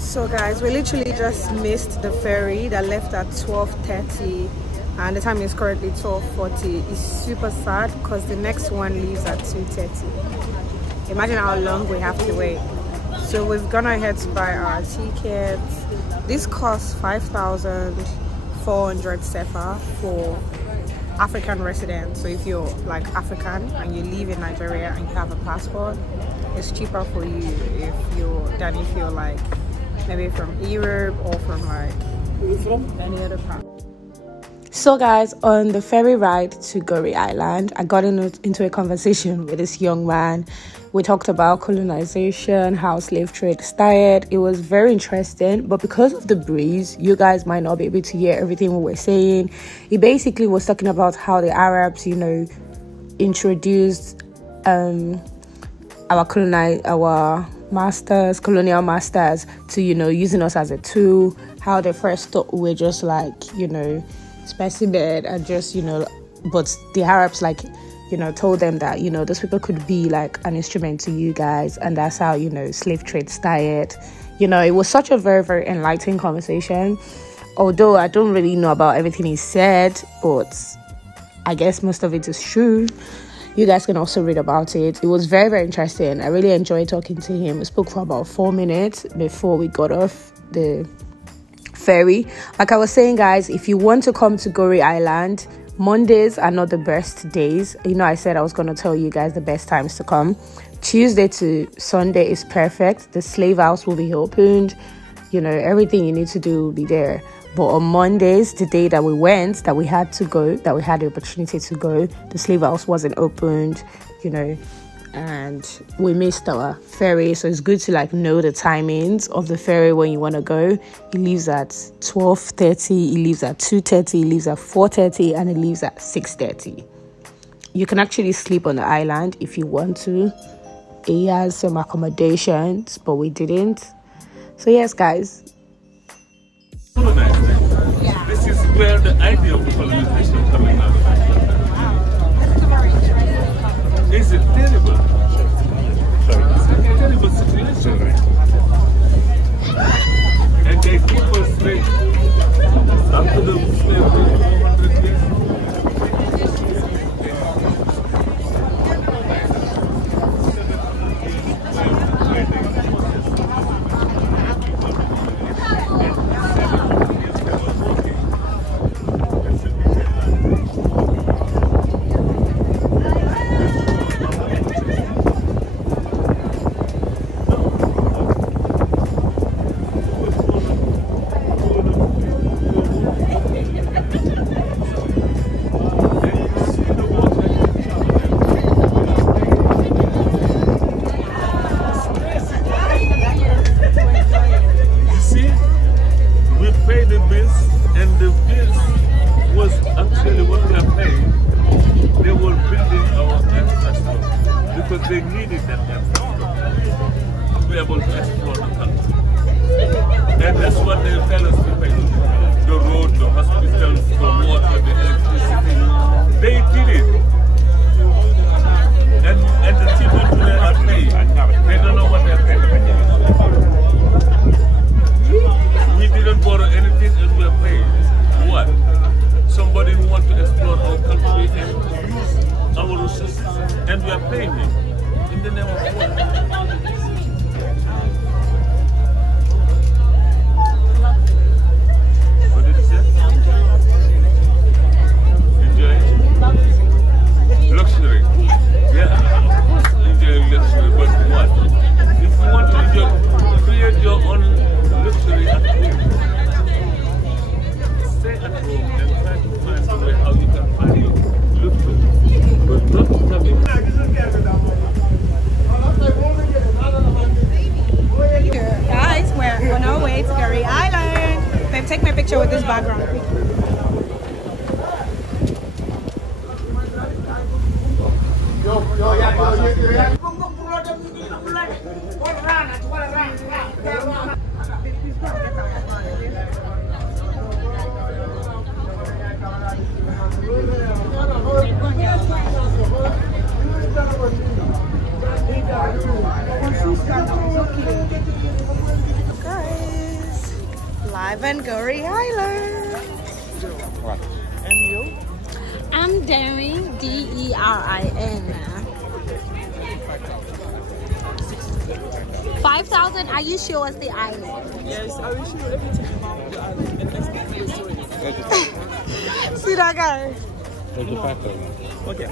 So guys, we literally just missed the ferry that left at 12:30 and the time is currently 12:40. It's super sad because the next one leaves at 2:30. Imagine how long we have to wait. So we've gone ahead to buy our tickets. This costs 5,400 sefa for African residents. So if you're like African and you live in Nigeria and you have a passport, it's cheaper for you than if you're like maybe from Europe or from like any other part. So guys, on the ferry ride to Goree Island, I got into a conversation with this young man. We talked about colonization, how slave trade started. It was very interesting, but because of the breeze, you guys might not be able to hear everything we were saying. He basically was talking about how the Arabs, you know, introduced our colonial masters to, you know, using us as a tool. How they first thought we were just like, you know, specimen and just, you know, but the Arabs, like, you know, told them that, you know, those people could be like an instrument to you guys, and that's how, you know, slave trade started. You know, it was such a very, very enlightening conversation, although I don't really know about everything he said, but I guess most of it is true. You guys can also read about it. It was very, very interesting. I really enjoyed talking to him. We spoke for about 4 minutes before we got off the ferry. Like I was saying, guys, if you want to come to Goree Island, Mondays are not the best days. You know, I said I was going to tell you guys the best times to come. Tuesday to Sunday is perfect. The slave house will be opened. You know, everything you need to do will be there. But on Mondays, the day that we went, that we had to go, that we had the opportunity to go, the slave house wasn't opened, you know, and we missed our ferry. So it's good to like know the timings of the ferry when you want to go. It leaves at 12:30, it leaves at 2:30, it leaves at 4:30, and it leaves at 6:30. You can actually sleep on the island if you want to. It has some accommodations, but we didn't. So yes, guys. This is where the idea of colonization is coming out. It's a terrible, terrible situation. And they keep us straight after the slavery 400 years. They needed that to be able to explore the country. And that's what they tell us to pay. The road, the hospitals, the water, the electricity. They did it. And the people today are paying. They don't know what they're paying. We didn't borrow anything and we're paying. What? Somebody who wants to explore our country and use our resources. And we are paying him. In the name of what? Guys, live on Goree Island. What? And you? I'm Derin, D-E-R-I-N. 5,000. Are you sure it's the island? Yes, I will show you everything about the island and explain the story. See that guy? Okay.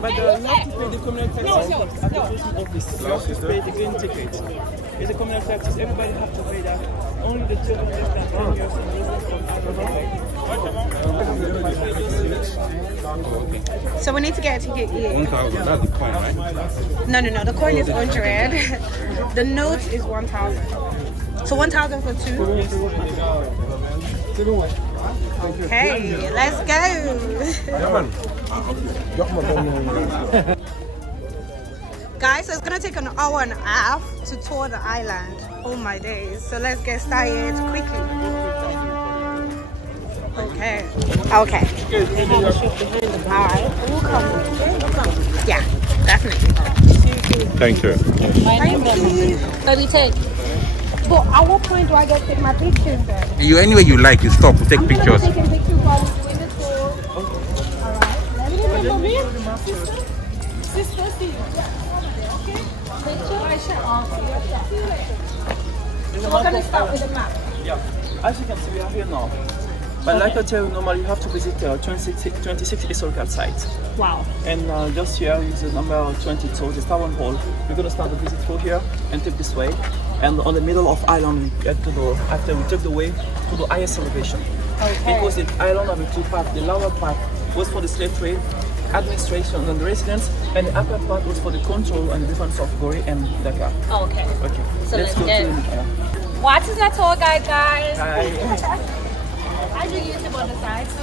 But you have to pay the communal taxes at the prison office. You have to pay the green ticket. It's a communal taxes. Everybody have to pay that. Only the children less than 10 years and So we need to get a ticket here. 1,000, that's the coin, right? No, the coin is 100. The note is 1,000. So 1,000 for two? Okay, let's go. Guys, so it's gonna take an hour and a half to tour the island. Oh my days. So let's get started quickly. Okay. Okay. Alright. We'll come. Yeah, definitely. Thank you. Thank you. Maybe take. But at what point do I get to take my pictures then? You anywhere you like, you stop to take pictures. I'm taking pictures while we're doing the tour. Alright. Let me remember me. Sister, see you. Okay. Picture. So we're gonna start with the map. Yeah. As you can see, we are here now. But like I tell you, normally you have to visit 26 historical sites. Wow. And just here is the number 22, the Town Hall. We're going to start the visit through here and take this way. And on the middle of island, we get to the, after we took the way to the highest elevation. Okay. Because the island have two parts. The lower part was for the slave trade, administration and the residents, and the upper part was for the control and the defense of Goree and Dakar. Okay. Okay. So let's go. To What is that tour guide, guys? Hi. I do YouTube on the side, so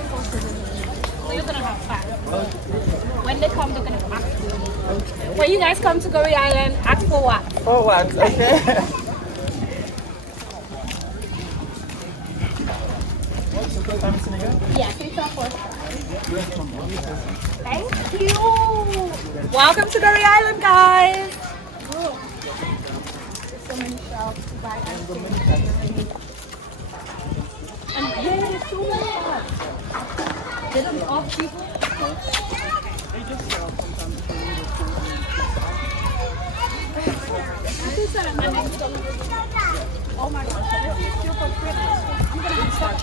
you're gonna have fun. When they come, they're gonna ask you. When you guys come to Goree Island, ask for what? For what? Okay. What's the first time in Senegal? Yes, it's our first time. Thank you. Welcome to Goree Island, guys. There's so many shops to buy. And yeah, so many shops. They don't be off people. They just sometimes Oh my gosh, this is super pretty. I'm gonna start.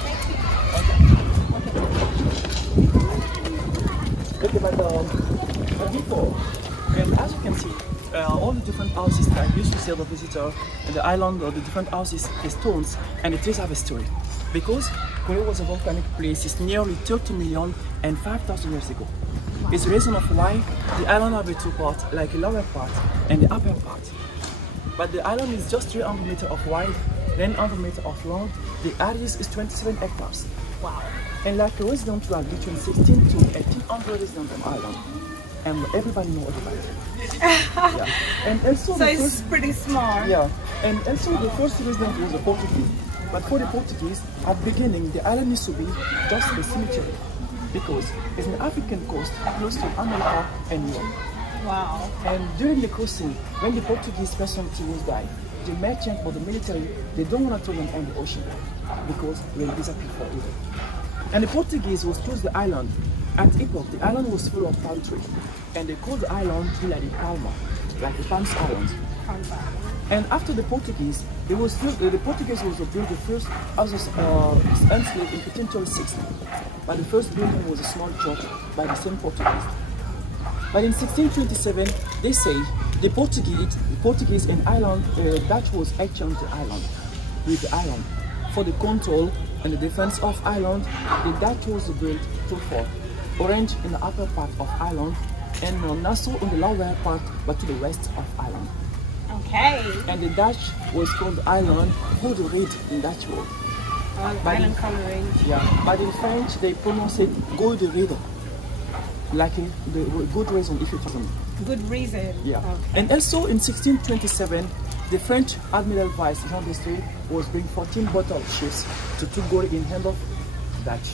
Okay, but before, and as you can see, all the different houses that used to sell the visitor and the island or the different houses, the stones and the trees have a story. Because Goree was a volcanic place, it's nearly 30 million and 5,000 years ago. Wow. It's the reason of why the island have a two parts, like a lower part and the upper part. But the island is just 300 meters of wide, then 100 meters of long. The area is 27 hectares. Wow. And like a resident like between 16 to 1800 residents on island. And everybody knows everybody. Yeah. And also so it's pretty small. Yeah. And also the first resident was a Portuguese. But for the Portuguese, at the beginning, the island used to be just a cemetery. Because it's an African coast close to America and Europe. Wow. And during the crossing, when the Portuguese personality was died, the merchant or the military, they don't want to throw them in the ocean because they will disappear forever. And the Portuguese was close to the island. At epoch, the island was full of palm trees. And they called the island Ile Palma, like the Palm Island. And after the Portuguese, the Portuguese was built the first houses enslaved in 1536. But the first building was a small church by the same Portuguese. But in 1627, they say the Portuguese and island, Dutch was actually the island, with the island. For the control and the defense of island, the Dutch was built two forts, Orange in the upper part of island, and Nassau in the lower part, but to the west of island. Okay. And the Dutch was called island Goree in Dutch word. Island coloring. Yeah, but in French they pronounce it Goree. Like the good reason if you good reason. Yeah. Okay. And also in 1627, the French Admiral Vice Jean d'Estrées was bringing 14 bottle ships to Goree in hand of Dutch.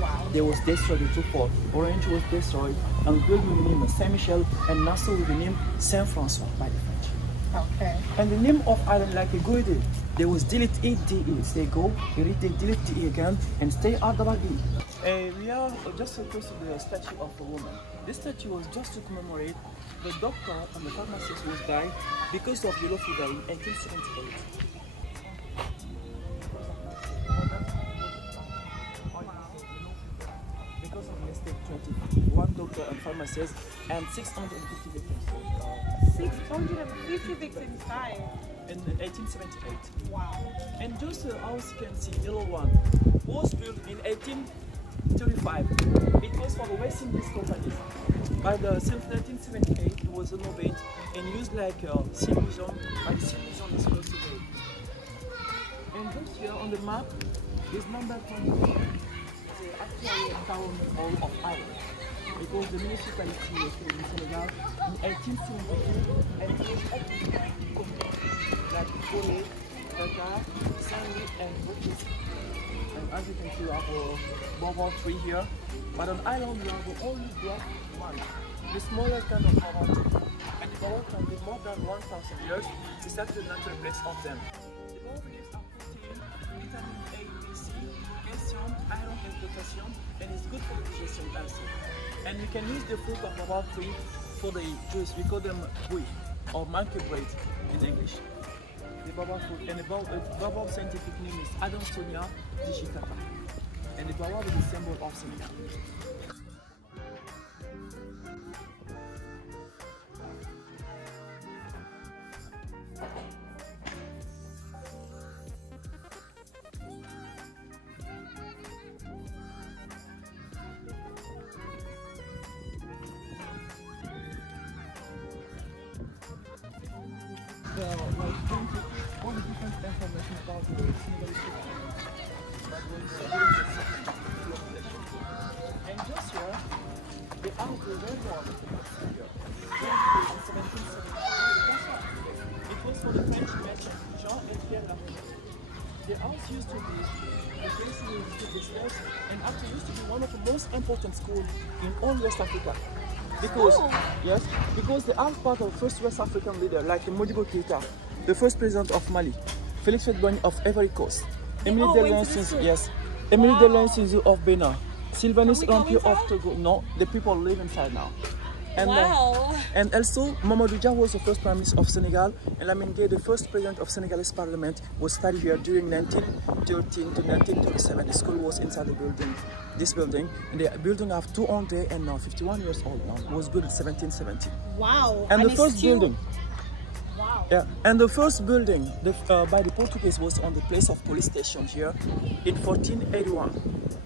Wow. They was destroyed, the two forts. Orange was destroyed and built with the name Saint-Michel, and Nassau with the name Saint-François by the French. Okay. And the name of island like a Goree, they was delete E-D-E. They go, you they delete the E again, and stay at the E. We are just so close to the statue of a woman. This statue was just to commemorate the doctor and the pharmacist was died because of yellow fever in 1878. Because of mistake 21 doctor and pharmacist and 650 victims. 650 victims died. In 1878. Wow. And just as you can see, yellow one was built in 1835. It was for the West Indies companies. By the 1978, it was innovated and used like sea museum. By the sea museum is close to it. And just here on the map is number 24. The actual town hall of Ireland. Because the municipality was created in Senegal in 1872, and it was like Wole, Dakar, Saint-Louis, and Portuguese. And as you can see, we have a bubble tree here. But on island, we have the only black one, the smaller kind of bubble tree. And the bubble can be more than 1,000 years. It's actually the natural place of them. The bubble leaves are protein, vitamin A, B, C, calcium, iron, and potassium, and it's good for the digestion also. And we can use the fruit of bubble tree for the juice. We call them bouille or monkey bread in English. The bubble fruit, and the bubble scientific name is Adamsonia digitata. And the bubble is the symbol of Senegal. All the different information about the Senegalese people. That was during the second colonization. And just here, the outer railroad of Syria was built in 1770. It was for the French merchant Jean and Pierre Lamoureux. The house used to be the place where we did business, and actually used to be one of the most important schools in all West Africa. Because, yes, because they are part of the first West African leader, like Modibo Keita, the first president of Mali, Felix Faidherbe of Ivory Coast, Emile Derin of Benin, Sylvanus Rampier of Togo. No, the people live inside now. And, and also, Mamadou Dia was the first prime minister of Senegal, and Lamine Gueye, the first president of Senegalese parliament, was studied here during 1913 to 1937. The school was inside the building, this building, and the building have 200 and now 51 years old now. It was built in 1770. Wow. And the first building. Wow. Yeah, and the first building by the Portuguese was on the place of police station here in 1481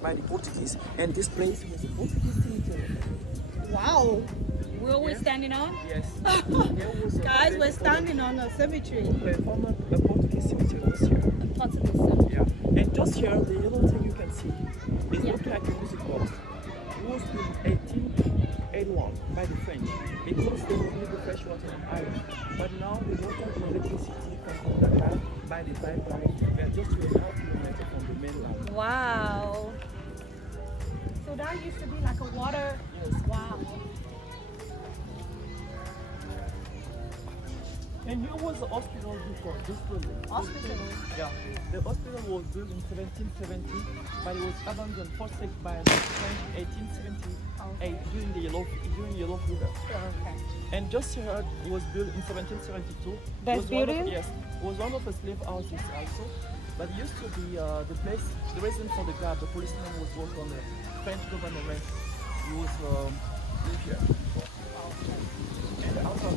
by the Portuguese, and this place was a Portuguese cemetery. Wow. We're always standing on? Yes. Guys, we're standing on a cemetery. A Portuguese cemetery was here. A Portuguese cemetery. Yeah. And just here, the little thing you can see, it looks like a music box. It was built in 1881 by the French because they would need the fresh water in Ireland. But now the water and electricity come from Dakar by the pipeline. We are just 2.5 kilometers from the mainland. Wow. So that used to be like a water. Yes. Wow. And here was the hospital before this building. Hospital? Yeah. The hospital was built in 1770, but it was abandoned forsaken by the French in 1878 during the Yellow Fever. Okay. And just here it was built in 1772. That building? Yes. It was one of the slave houses also. But it used to be the place, the reason for the guard, the policeman was working on the French government. He was live here before. And the house was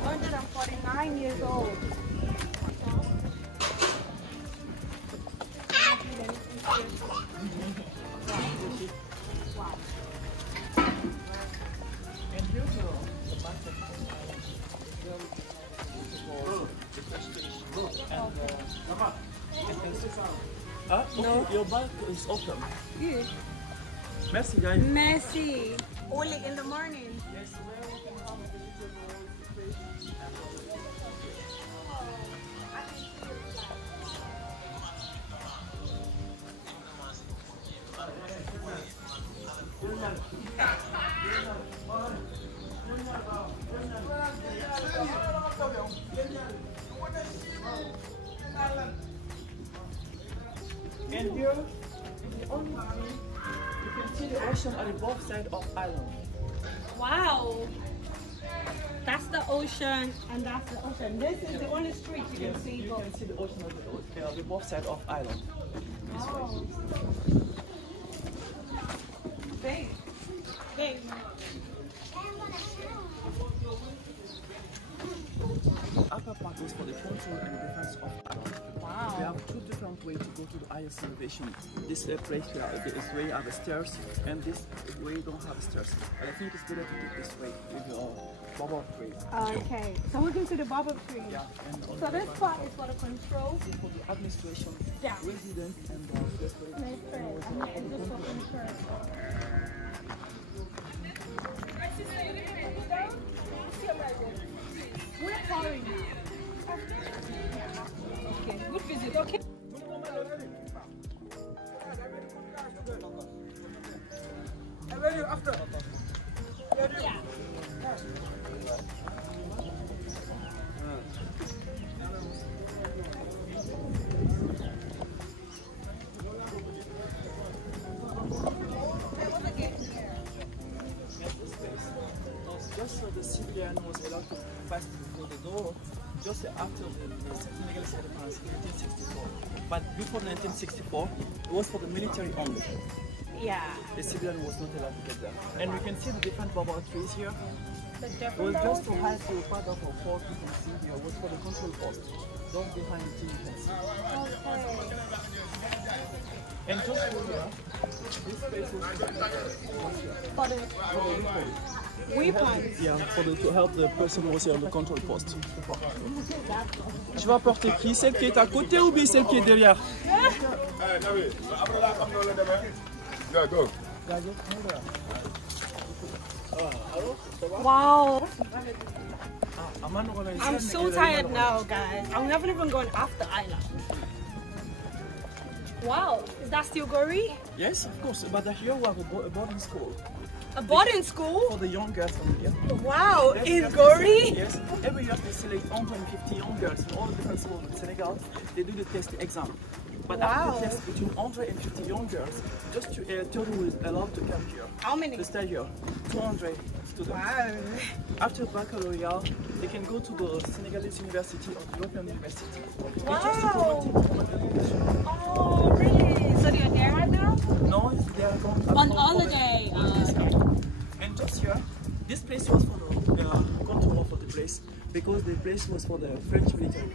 149 years old. Wow. And here's the market for the fresh fish. And No. your bag is open. Good. Merci guys. Merci. Only in the morning. Yes, where we can have vegetables, fish, and and here, if you only see, you can see the ocean on the both sides of island. Wow. That's the ocean and that's the ocean. This is the only street you can see. You can see the ocean on the both sides of island. Oh. Big. Big. Upper part was for the control and defense of island. Wow. We have two different ways to go to the highest elevation. This place is where you have the stairs, and this way you don't have stairs. But I think it's better to do this way with your bubble tree. Okay, so we can see the bubble tree. Yeah. And So this part is for the control. this is for the administration, Yeah. resident, and this way. And it's just for control. We're following you. Okay, good visit, okay? After. Yeah. Just so the civilian was allowed to pass through the door just after the Senegalese independence in 1964. But before 1964, it was for the military only. Yeah. The civilian was not allowed to get there. And we can see the different bubble trees here. The It was different just to hide the part of our fort you can see here was for the control post. Just behind the you can see. Okay. And just over here, this space was For the weapons. yeah, to help the person who was here on the control post. Je vais apporter qui? Celle qui est à côté ou bien celle qui est derrière? Wow. I'm I'm so tired now, guys. I'm never even going off the island. Wow. Is that still Goree? Yes, of course. But here we have a boarding school. A boarding school? For the young girls from here. Wow. In Goree? Yes. Every year they select 150 young girls in all the different schools in Senegal. They do the test exam. But after the test, between 150 young girls, just 30 is allowed to come here. How many? To stay here. 200 students. Wow. After baccalaureate, they can go to the Senegalese University or the European University. Wow. It's just to promote education. Oh, really? So you're there right now? No, they are going On holiday. And just here, this place was for the control for the place because the place was for the French military.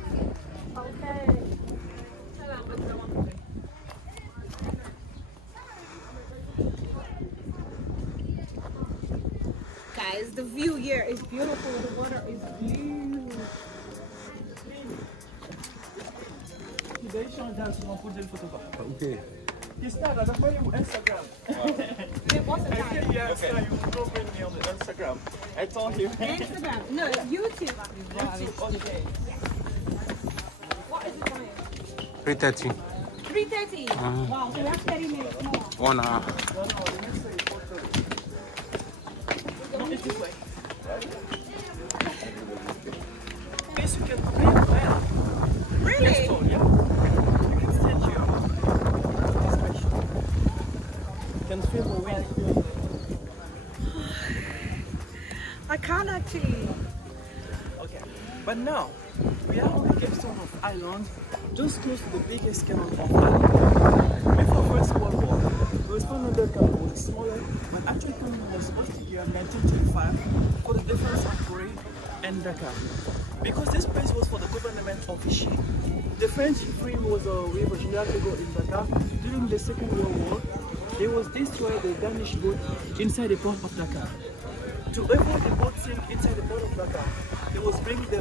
Okay. Guys, the view here is beautiful. The water is blue. Okay. He started on Instagram. What's the time? Yeah, okay. You will bring me on the Instagram. I told him. Instagram. No, YouTube. YouTube, okay. What is the time? 3:30. 3:30. Wow, so we have 30 minutes more. 1 hour. No, the next way is 4:30. No, it's this way. Yes, you can play well. Really? Yes, so, yeah. You can stand here. This way. You can feel the wind. I can't actually. Okay, but now we are on the capstone of Ireland, just close to the biggest canal of Ireland. Before First World War, there was another canal was smaller, but actually canal was supposed to be here in 1935 for the defense of Goree and Dakar. Because this place was for the government of fishing. The French free was a river General de Gaulle in Dakar. During the Second World War, they was destroyed the Danish boat inside the port of Dakar. To avoid the boat sink inside the port of Dakar, they was bring the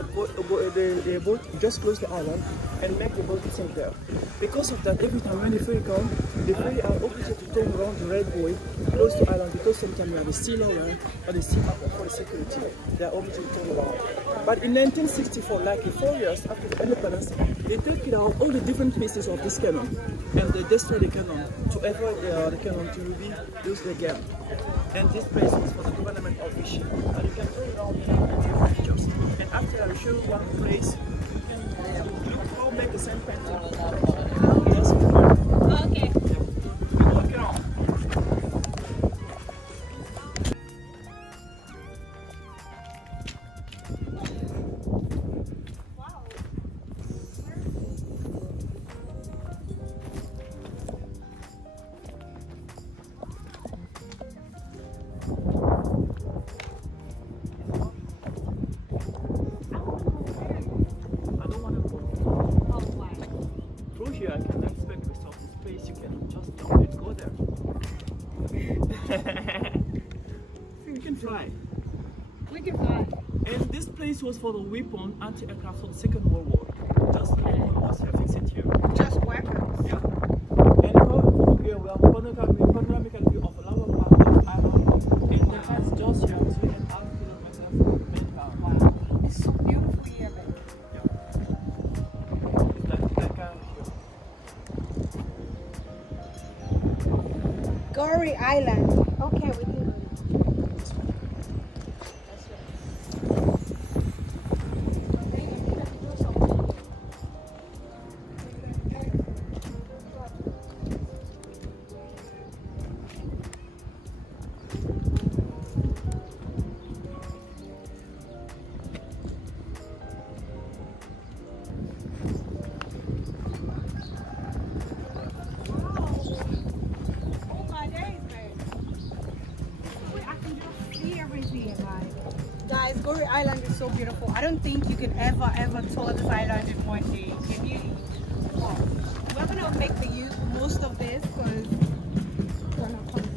boat just close the island and make the boat sink there. Because of that, every time when the ferry come, the ferry are obliged to turn around the red buoy close to island because sometimes you have a sea lower or the sea upper for security. They are obliged to turn around. But in 1964, like 4 years after the independence, they took it out all the different pieces of this cannon and they destroyed the cannon to avoid the cannon to be used again. And this place is for the government of Vichy. And you can turn around and take pictures. And after I show you one place, you can look how make the same painting. Yes. Okay. Walk around. I can expect with of this place, you can just jump and go there. We can fly. We can fly. And this place was for the weapon anti-aircraft for the Second World War. Just the weapon was fixed here. Just weapons. Yeah. And how we have panoramic view of a lower part of the island. And the has just here 3.5 kilometers. Wow. It's so beautiful here, babe. Yeah. It's like Dakar here. Goree Island. Okay, we can. Guys, Goree Island is so beautiful. I don't think you can ever tour this island in one day. Can you? Well, we're gonna make the most of this because we're not coming.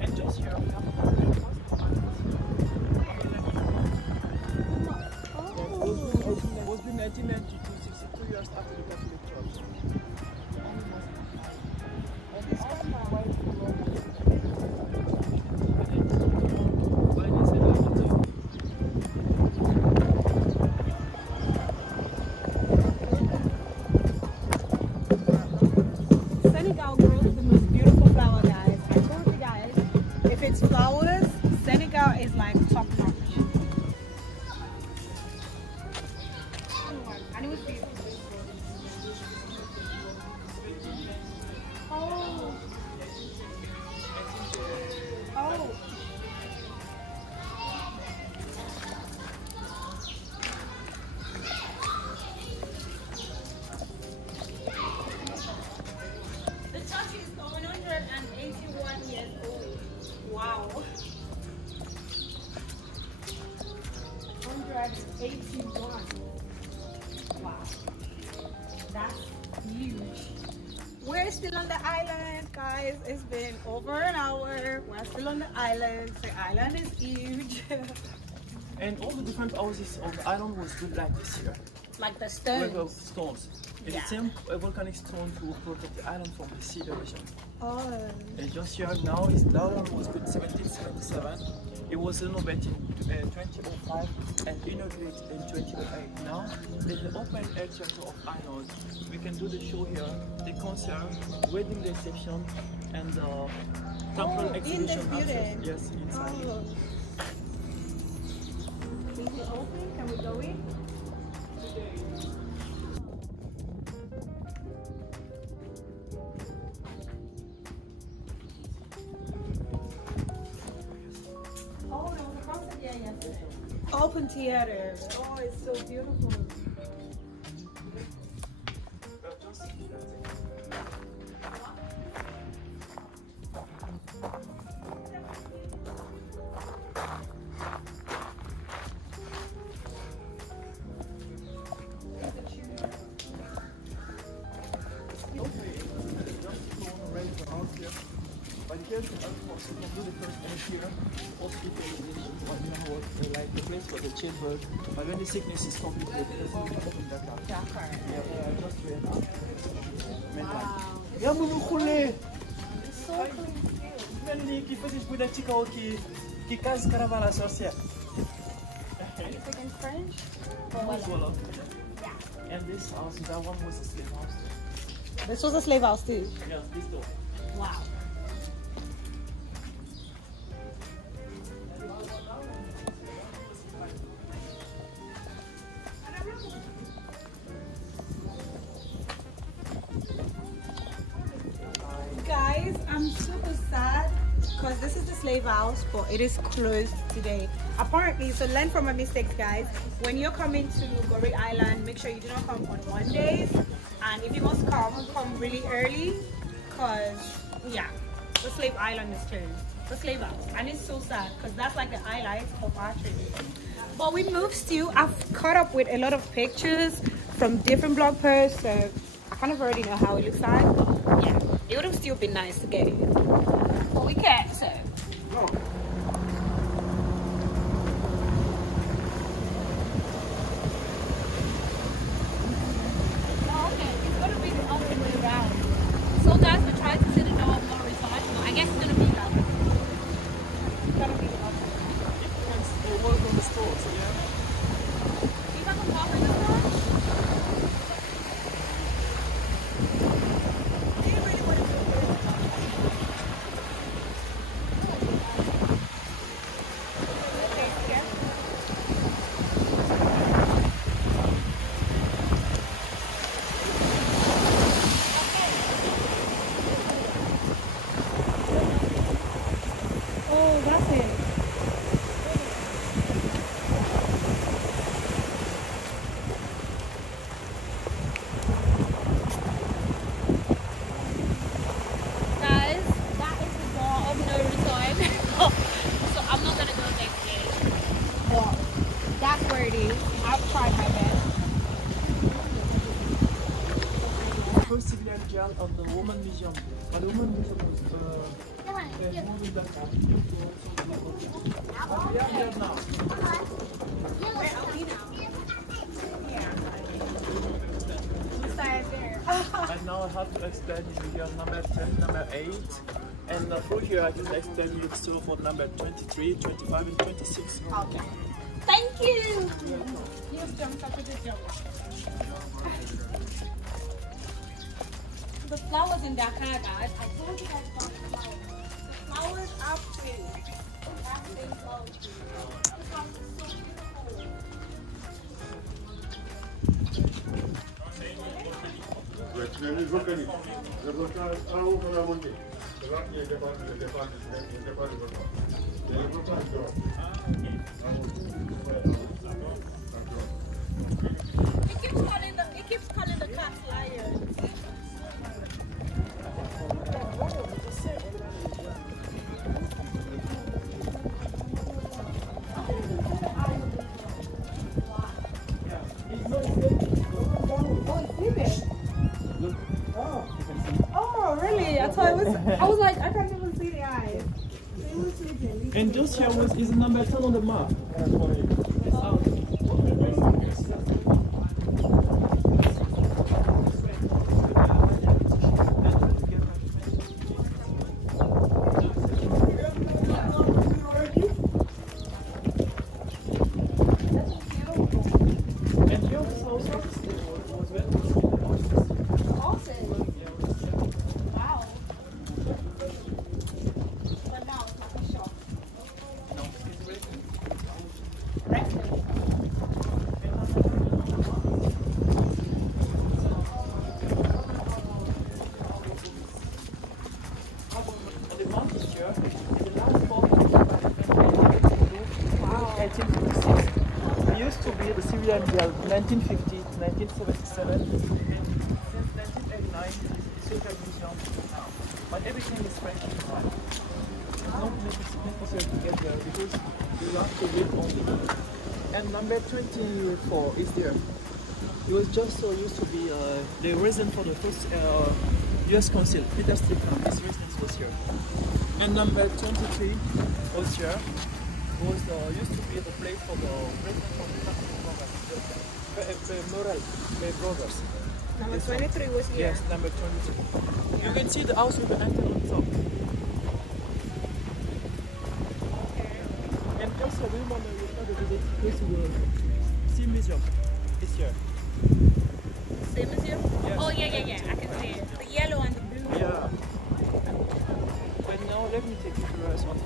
And just here we have was built 1992, 62 years after the Catholic Church. Senegal grows the most beautiful flower, guys. I told you guys, if it's flowers, Senegal is like top notch. Oh. Oh. The church is 181 years old. Wow. 181. Wow. That's huge. We're still on the island, guys. It's been over an hour. We're still on the island. The island is huge. And all the different houses of the island was built like this here. Like the stones. With stones. And Yeah. the same volcanic stone to protect the island from the sea erosion. Oh. And just here now, the island was built 1777. It was renovated in 2005 and inaugurated in 2008. Now, there's the open air theater of island. We can do the show here, the concert, wedding reception, and temple exhibition. In the building? Yes, inside. Oh. Is it open? Can we go in? Oh, there was a concert here yesterday. Open theater. Oh, it's so beautiful. details and also you can do the first and here. Also like the place for the childbirth. But when the sickness is complicated, it's not in Dakar. Dakar. Yeah, just read out. Wow. Yeah, It's so clean. Qui faisait jouer d'un petit carreau qui casse caravane à la sorcière. Are you speaking French? Voilà. And this house, that one was a slave house. This was a slave house too. Yes, this door. Wow. Guys, I'm super sad because this is the slave house, but it is closed today. Apparently, so learn from my mistakes, guys. When you're coming to Goree Island, make sure you do not come on Mondays. And if you must come really early, because, yeah, the slave island is closed. The slave house. And it's so sad because that's like the highlight of our trip. But we moved still. I've caught up with a lot of pictures from different blog posts, so I kind of already know how it looks like. But yeah, it would have still been nice to get it. But we can't, so. So guys, we're trying to see the door of no resort. I guess it's gonna be that. It's gonna be the opposite. It was on the store, so yeah. See if I can walk in the store? Do you really want to do this? Oh, that's it. Guys, that is the door of no return. So I'm not gonna go next day. But that's where it is. I've tried my best. First civilian jail of the Woman Museum. But the Woman Museum was moved to Dakar. We are here now. Where are we now? Yeah. There. And now I have to extend you here number 10, number 8. And through here I can extend you still for number 23, 25, and 26. Okay. Thank you. You've done such a good job. The flowers in Dakar, guys. I told you guys about the flowers. The flowers are pretty. Everything's lovely. The house is so beautiful. It keeps calling the cats liars. Oh, really? I thought it was. I was like, I can't even see the eyes. They were sleeping. And just here is number 10 on the map. It's out. Jail 1950 to 1977, and since 1989 it's Historical Museum now. But everything is French inside. It's not necessary to get there because you have to live on it. And number 24 is there. It was just so used to be the reason for the first US Consul, Peter Stephen, his residence was here. And number 23 was here. Was used to be the place for the president of the Morel brothers. Number 23 was here. Yes, number 23. You can see the house with the antenna on top. And also, do you remember we started to visit to the Sea Museum this year? Sea Museum? Yes. Oh, yeah. I can see it. The yellow and the blue. Yeah. But now let me take you to the restaurant.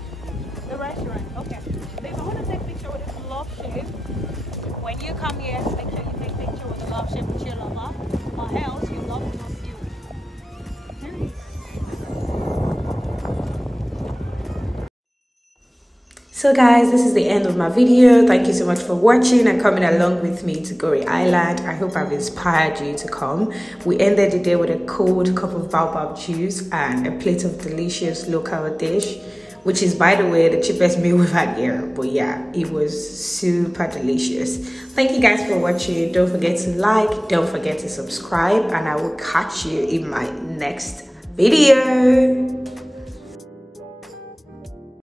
The restaurant, okay. If I want to take a picture with this love shape, when you come here, make sure you take a picture with the love shape with your lover, or else your love will not you. So guys, this is the end of my video. Thank you so much for watching and coming along with me to Goree Island. I hope I've inspired you to come. We ended the day with a cold cup of baobab juice and a plate of delicious local dish, which is, by the way, the cheapest meal we've had here. But yeah, it was super delicious. Thank you guys for watching. Don't forget to like, don't forget to subscribe, and I will catch you in my next video.